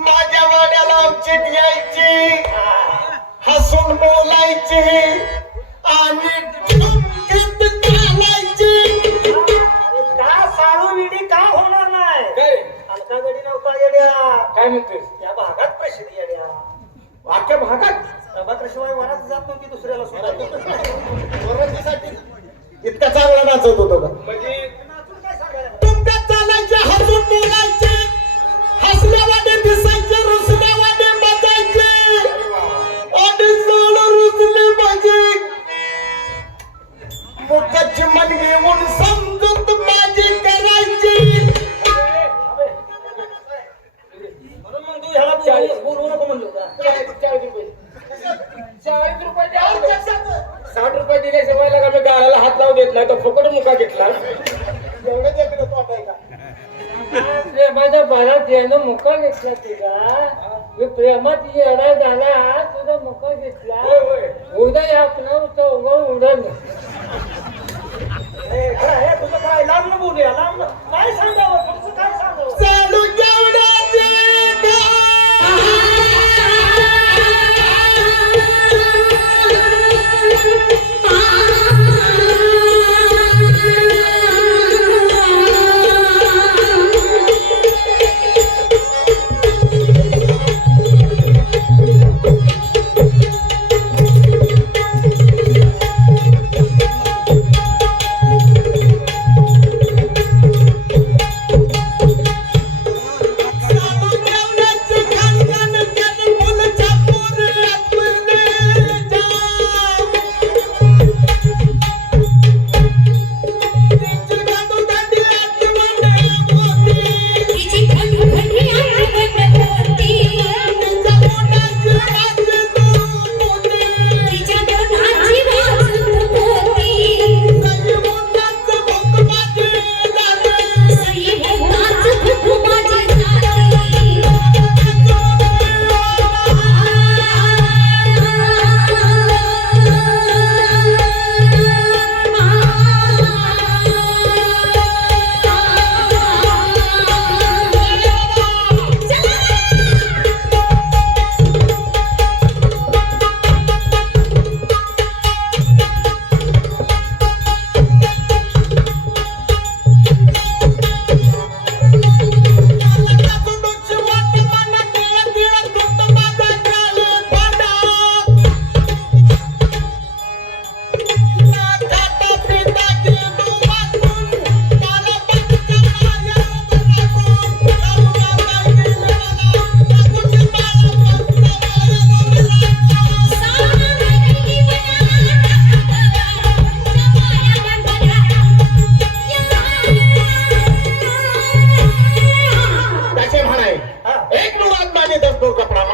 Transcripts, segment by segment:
माझ्या वाड्याला आमची यायची हसून बोलायची आणि का साळू विडी का होणार नाही? काय? आमचा गडी नव्हता येड्या. काय म्हणतोस या भागात प्रसिद्धी येड्या. आख्या भागात? प्रभाकरशिवाय वरात जात नव्हती दुसऱ्याला वरातीसाठी इतका चांगला नाचत होतो का? मी प्रेमात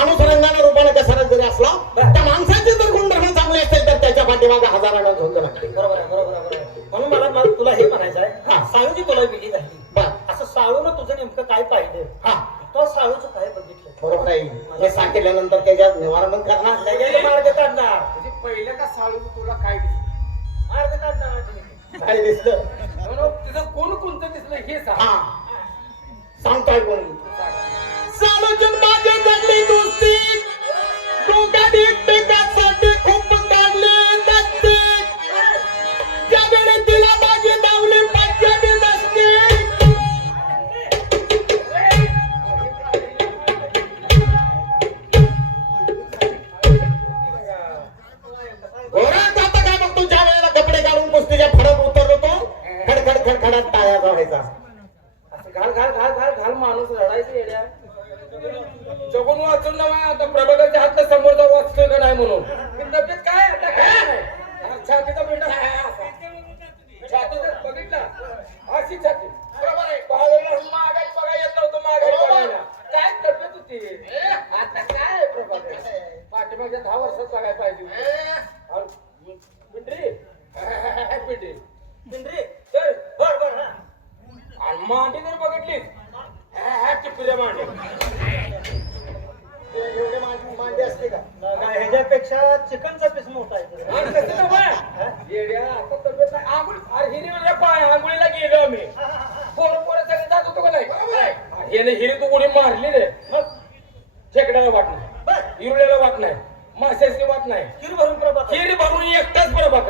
माणूस रंगाने रूपाने कसा जरी असला त्या माणसाचे जर गुणधर्म चांगले असतील तर त्याच्या पाठीमागे हजाराला झोंज लागते. बरोबर आहे बरोबर आहे बरोबर आहे. म्हणून मला मला तुला हे म्हणायचं. आहे साळूची तुला विधी झाली. असं साळून तुझं नेमकं काय पाहिजे? हा. तो साळूचं काय बघितलं बरोबर आहे. हे सांगितल्यानंतर त्याच्यात निवारण करणार. लगेच मार्ग काढणार. म्हणजे पहिल्या का साळू तुला काय दिसलं? मार्ग काढणार. काय दिसलं? तुझं कोण कोणतं दिसलं हे सांग. हा. सांगतोय कोण. ह्याच्यापेक्षा चिकनचा पीस मोठा आंघोळीला गेलो आम्ही. पोर पोर सगळे जात का नाही? याने हिरी तू उडी मारली रे. मग वाट नाही. हिरुळ्याला वाट नाही. माशाची वाट नाही. हिरी भरून हिरी भरून एकटाच बरोबर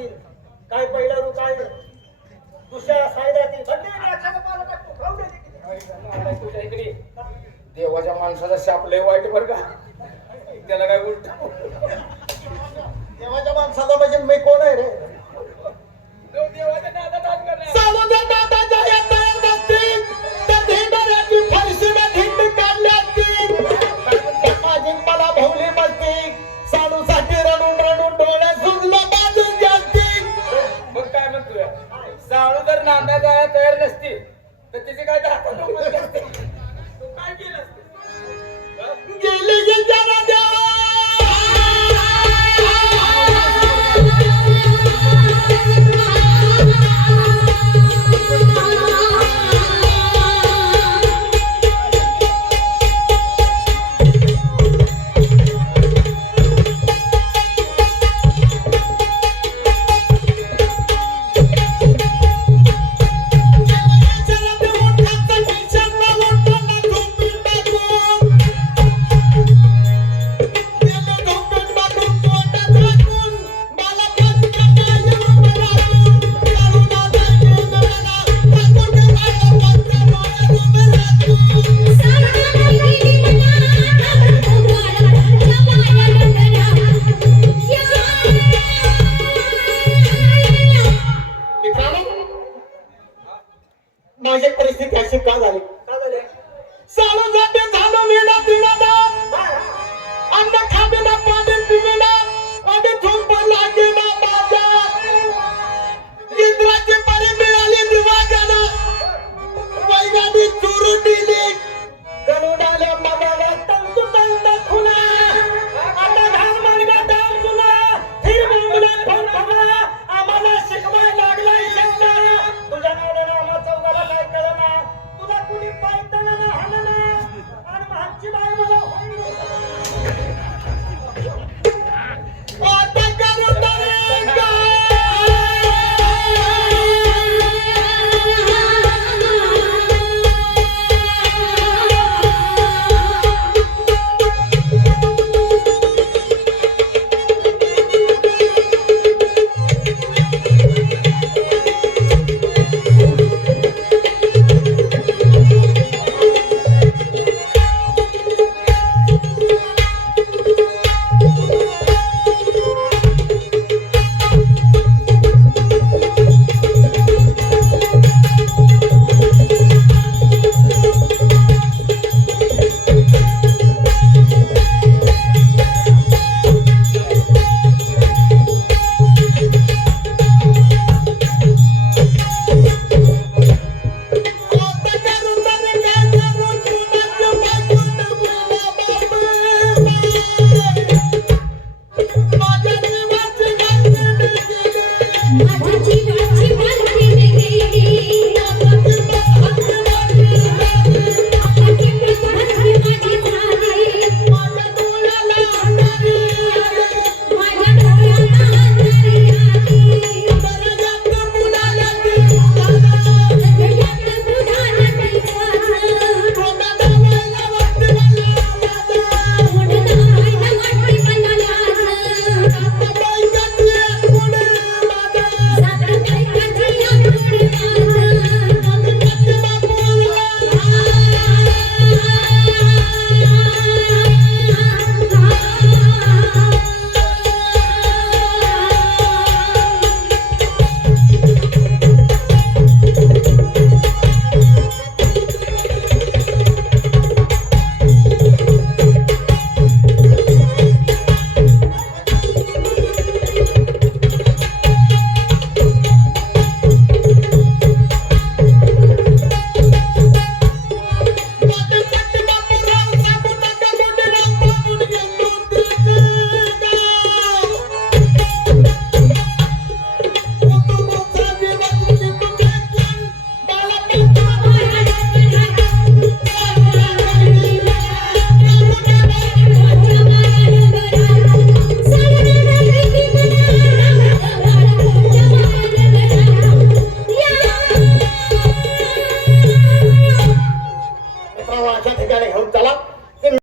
असतील काय पहिला रू आहे? दुसऱ्या सायदातील देवाच्या माणसाचा शाप लय वाईट बर का? त्याला काय उलट? देवाच्या माणसाचा म्हणजे मी कोण आहे रे? देवाच्या ಅಂದಾಜ Salão da